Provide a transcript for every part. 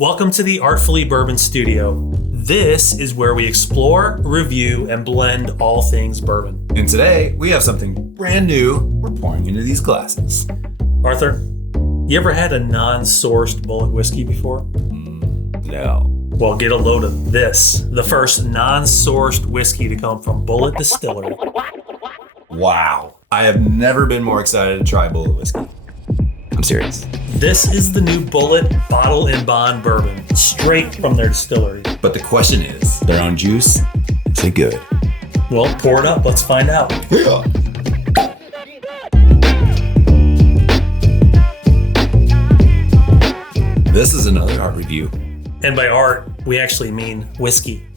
Welcome to the Artfully Bourbon Studio. This is where we explore, review, and blend all things bourbon. And today, we have something brand new we're pouring into these glasses. Arthur, you ever had a non-sourced Bulleit whiskey before? No. Well, get a load of this, the first non-sourced whiskey to come from Bulleit Distillery. Wow. I have never been more excited to try Bulleit whiskey. I'm serious. This is the new Bulleit Bottled and Bond Bourbon, straight from their distillery. But the question is, their own juice, is it good? Well, pour it up. Let's find out. Yeah. This is another art review. And by art, we actually mean whiskey.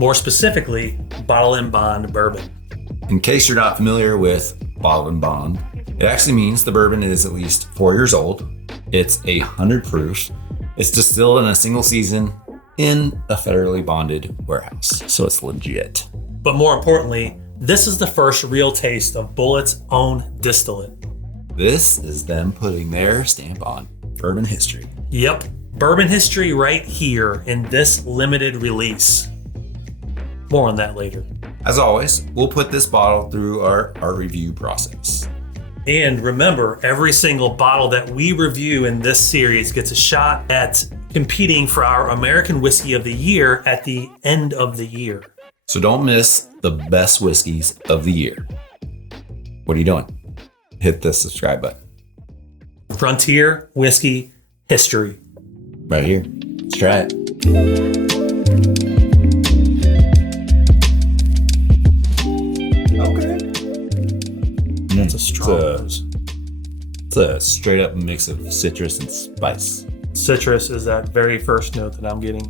More specifically, Bottled and Bond Bourbon. In case you're not familiar with Bottled and Bond, it actually means the bourbon is at least 4 years old. It's 100 proof. It's distilled in a single season in a federally bonded warehouse. So it's legit. But more importantly, this is the first real taste of Bulleit's own distillate. This is them putting their stamp on bourbon history. Yep, bourbon history right here in this limited release. More on that later. As always, we'll put this bottle through our review process. And remember, every single bottle that we review in this series gets a shot at competing for our American Whiskey of the Year at the end of the year. So don't miss the best whiskeys of the year. What are you doing? Hit the subscribe button. Frontier Whiskey History. Right here. Let's try it. That's a strong It's a straight up mix of citrus and spice. Citrus is that very first note that I'm getting.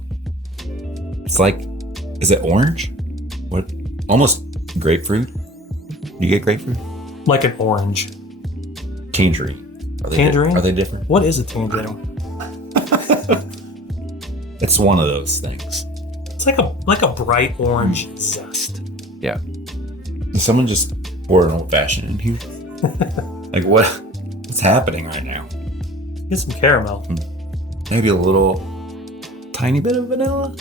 It's like, is it orange? What? Almost grapefruit. You get grapefruit? Like an orange. Tangerine. Tangerine? Are they different? What is a tangerine? It's one of those things. It's like a bright orange zest. Yeah. Did someone just pour an old fashioned in here? Like what's happening right now? Get some caramel. Maybe a little tiny bit of vanilla.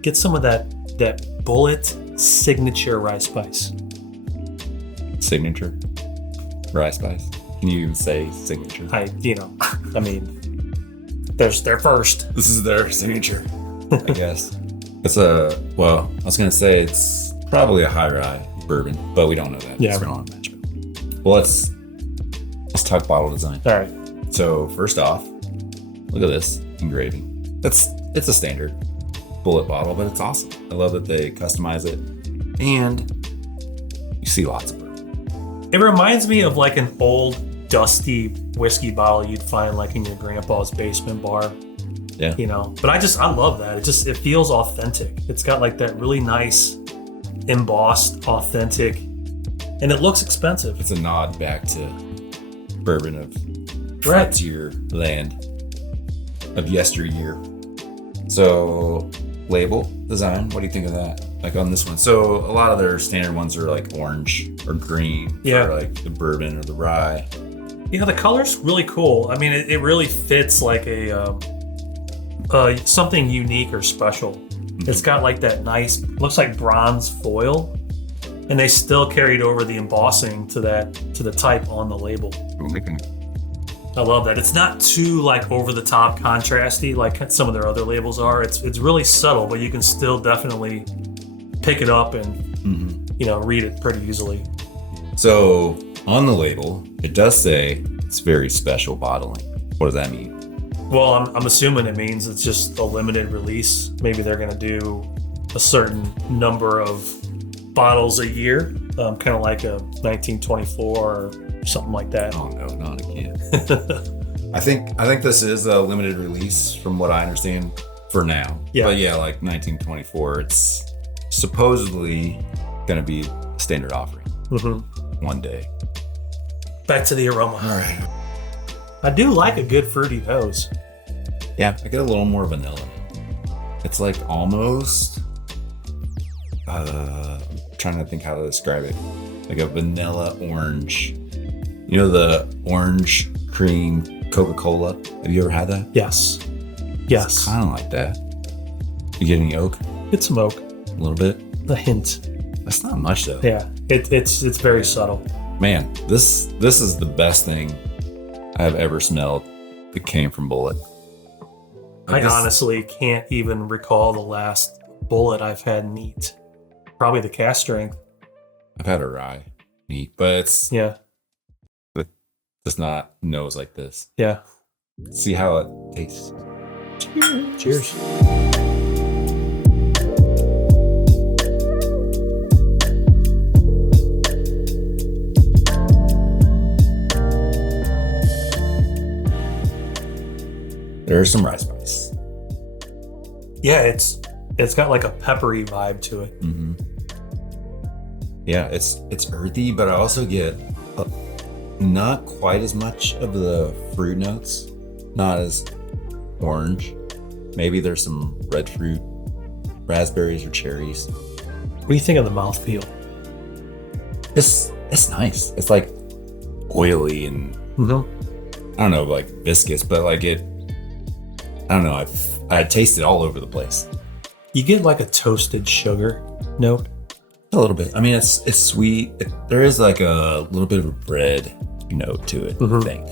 Get some of that Bulleit signature rye spice. Signature rye spice. Can you even say signature? I mean, there's their first. This is their signature, I guess. It's I was gonna say it's probably a high rye bourbon, but we don't know that. Yeah, we're not on match. Well, let's talk bottle design. All right. So first off, look at this engraving. It's a standard Bulleit bottle, but it's awesome. I love that they customize it, and you see lots of bourbon. It reminds me of like an old dusty whiskey bottle you'd find like in your grandpa's basement bar. Yeah. But I love that. It feels authentic. It's got like that really nice embossed authentic, and it looks expensive. It's a nod back to bourbon of frontier land of yesteryear. So label design, what do you think of that? Like on this one, so a lot of their standard ones are like orange or green for like the bourbon or the rye. Yeah, the color's really cool. I mean, it really fits like a something unique or special. It's got like that nice, looks like bronze foil, and they still carried over the embossing to the type on the label. I love that. It's not too like over the top contrasty like some of their other labels are. It's really subtle, but you can still definitely pick it up and read it pretty easily. So on the label, it does say it's very special bottling. What does that mean? Well, I'm assuming it means it's just a limited release. Maybe they're going to do a certain number of bottles a year, kind of like a 1924 or something like that. Oh no, not again. I think this is a limited release from what I understand for now. Yeah. But yeah, like 1924, it's supposedly going to be a standard offering one day. Back to the aroma. All right. I do like a good fruity nose. Yeah, I get a little more vanilla. It's like almost, I'm trying to think how to describe it. Like a vanilla orange. You know the orange cream Coca-Cola? Have you ever had that? Yes. Yes. Kind of like that. You get any oak? Get some oak. A little bit. A hint. That's not much though. Yeah. It's very subtle. Man, this is the best thing I've ever smelled that came from Bulleit. I honestly can't even recall the last Bulleit I've had neat. Probably the cast strength. I've had a rye neat, but it's not nose like this. Yeah. See how it tastes. Cheers. There's some rye spice. Yeah, it's got like a peppery vibe to it. Mm-hmm. Yeah, it's earthy, but I also get not quite as much of the fruit notes. Not as orange. Maybe there's some red fruit, raspberries or cherries. What do you think of the mouthfeel? It's nice. It's like oily and I don't know, like viscous, but like it. I don't know. I taste it all over the place. You get like a toasted sugar note. A little bit. I mean, it's sweet. There is like a little bit of a bread note to it, I think.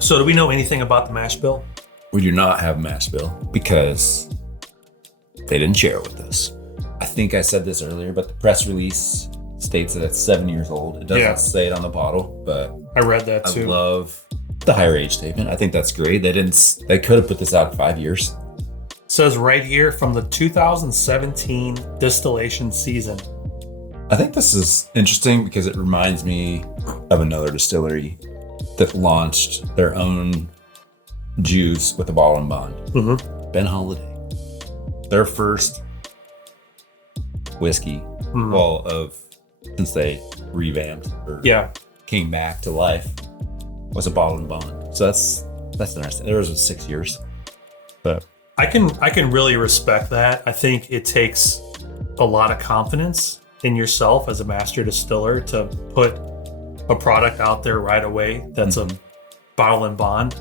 So do we know anything about the mash bill? We do not have mash bill because they didn't share it with us. I think I said this earlier, but the press release states that it's 7 years old. It doesn't say it on the bottle, but I read that too. I love the higher age statement. I think that's great. They could have put this out 5 years. It says right here from the 2017 distillation season. I think this is interesting because it reminds me of another distillery that launched their own juice with a bottle and bond. Ben Holiday. Their first whiskey, since they revamped or came back to life, was a bottle and bond. So that's interesting. There was 6 years, but I can really respect that. I think it takes a lot of confidence in yourself as a master distiller to put a product out there right away that's a bottle and bond.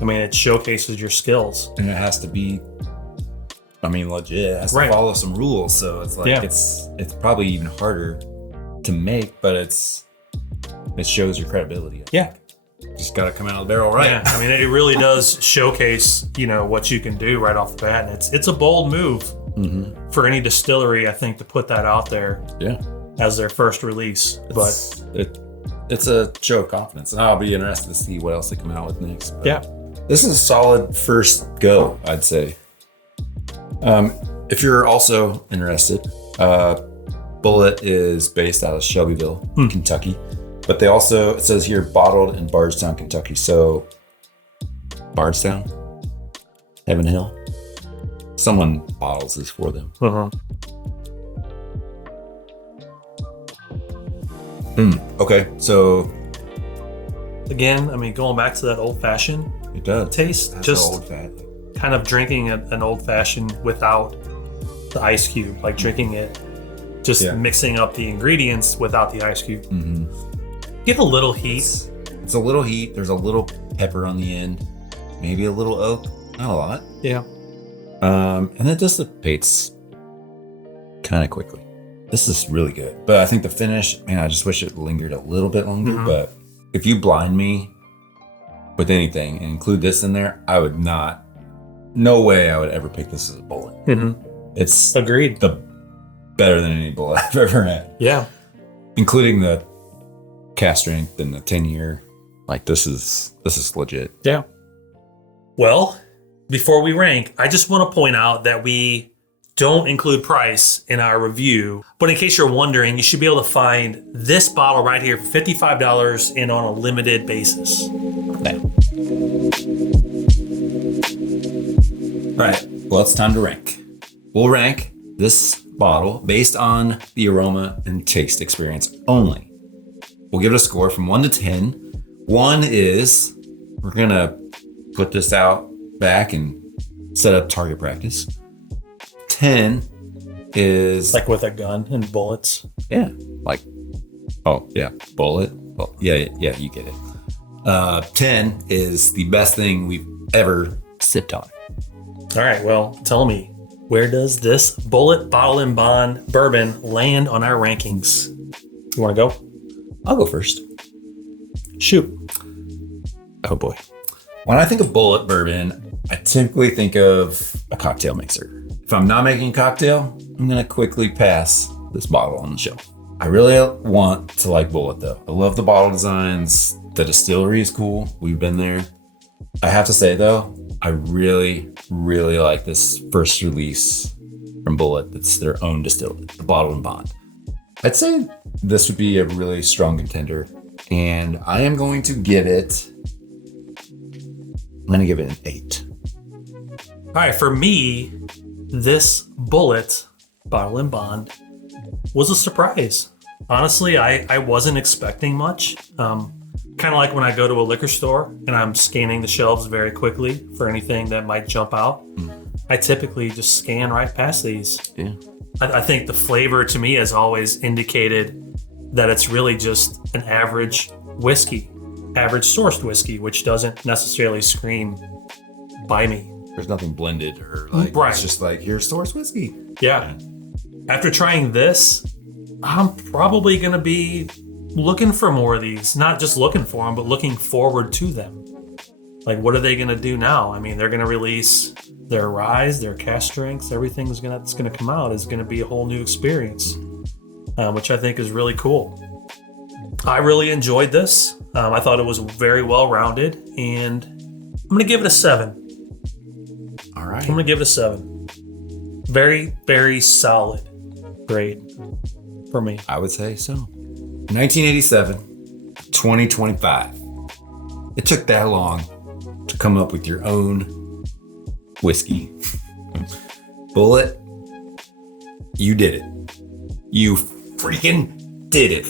I mean, it showcases your skills. And it has to be, legit. It has to follow some rules. So it's like, it's probably even harder to make, but it shows your credibility. Yeah. Just got to come out of the barrel right. Yeah, I mean, it really does showcase, what you can do right off the bat. And it's a bold move for any distillery, I think, to put that out there as their first release. It's a show of confidence, and I'll be interested to see what else they come out with next. But this is a solid first go, I'd say. If you're also interested, Bulleit is based out of Shelbyville, Kentucky, but they also, it says here, bottled in Bardstown, Kentucky. So Bardstown, Heaven Hill, someone bottles this for them. Okay, so again, going back to that old fashioned taste, just kind of drinking an old fashioned without the ice cube, like drinking it, just mixing up the ingredients without the ice cube. Get a little heat. It's a little heat. There's a little pepper on the end, maybe a little oak, not a lot. Yeah. And it dissipates kind of quickly. This is really good. But I think the finish, I just wish it lingered a little bit longer. But if you blind me with anything and include this in there, no way I would ever pick this as a Bulleit. It's agreed. Better than any Bulleit I've ever had. Yeah. Including the cast strength and the 10-year. Like this is legit. Yeah. Well, before we rank, I just want to point out that we don't include price in our review. But in case you're wondering, you should be able to find this bottle right here for $55 and on a limited basis. Okay. All right. Well, it's time to rank. We'll rank this bottle based on the aroma and taste experience only. We'll give it a score from 1 to 10. 1 is we're going to put this out back and set up target practice. 10 is like with a gun and bullets. Yeah. Like, oh, yeah. Bulleit. Well, yeah, you get it. 10 is the best thing we've ever sipped on. All right, well, tell me, where does this Bulleit Bottled and Bond bourbon land on our rankings? You want to go? I'll go first. Shoot. Oh boy. When I think of Bulleit bourbon, I typically think of a cocktail mixer. If I'm not making a cocktail, I'm going to quickly pass this bottle on the shelf. I really want to like Bulleit though. I love the bottle designs. The distillery is cool. We've been there. I have to say though, I really, really like this first release from Bulleit. That's their own distillery, the Bottled and Bond. I'd say this would be a really strong contender, and I am going to give it. I'm going to give it an 8. All right, for me, this Bulleit Bottled and Bond was a surprise. Honestly, I wasn't expecting much. Kind of like when I go to a liquor store and I'm scanning the shelves very quickly for anything that might jump out. I typically just scan right past these. Yeah. I think the flavor to me has always indicated that it's really just an average whiskey, average sourced whiskey, which doesn't necessarily scream by me. There's nothing blended or like, right. It's just like, here's source whiskey. Yeah. After trying this, I'm probably going to be looking for more of these. Not just looking for them, but looking forward to them. Like, what are they going to do now? I mean, they're going to release their ryes, their cask strengths, everything that's going to come out is going to be a whole new experience, which I think is really cool. I really enjoyed this. I thought it was very well rounded, and I'm going to give it a 7. All right. I'm going to give it a 7. Very, very solid grade for me. I would say so. 1987, 2025. It took that long to come up with your own whiskey. Bulleit, you did it. You freaking did it.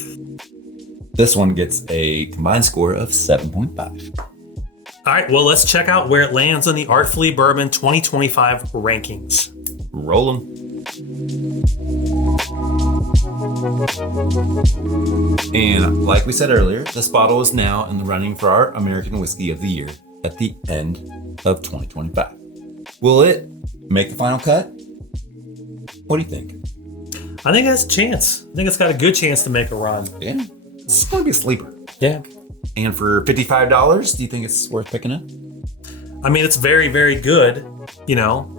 This one gets a combined score of 7.5. All right, well, let's check out where it lands on the Artfully Bourbon 2025 rankings. Roll them. And like we said earlier, this bottle is now in the running for our American Whiskey of the Year at the end of 2025. Will it make the final cut? What do you think? I think it has a chance. I think it's got a good chance to make a run. Yeah, it's going to be a sleeper. Yeah. And for $55, do you think it's worth picking up? I mean, it's very, very good,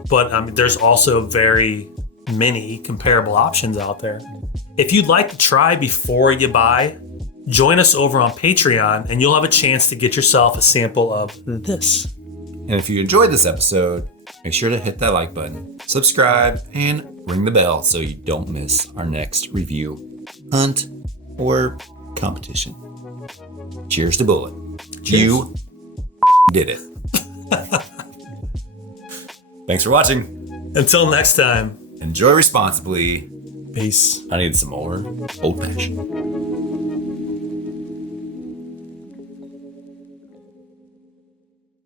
but there's also very many comparable options out there. If you'd like to try before you buy, join us over on Patreon and you'll have a chance to get yourself a sample of this. And if you enjoyed this episode, make sure to hit that like button, subscribe, and ring the bell so you don't miss our next review, hunt, or competition. Cheers to Bulleit. Cheers. You did it. Thanks for watching. Until next time. Enjoy responsibly. Peace. I need some more old fashioned.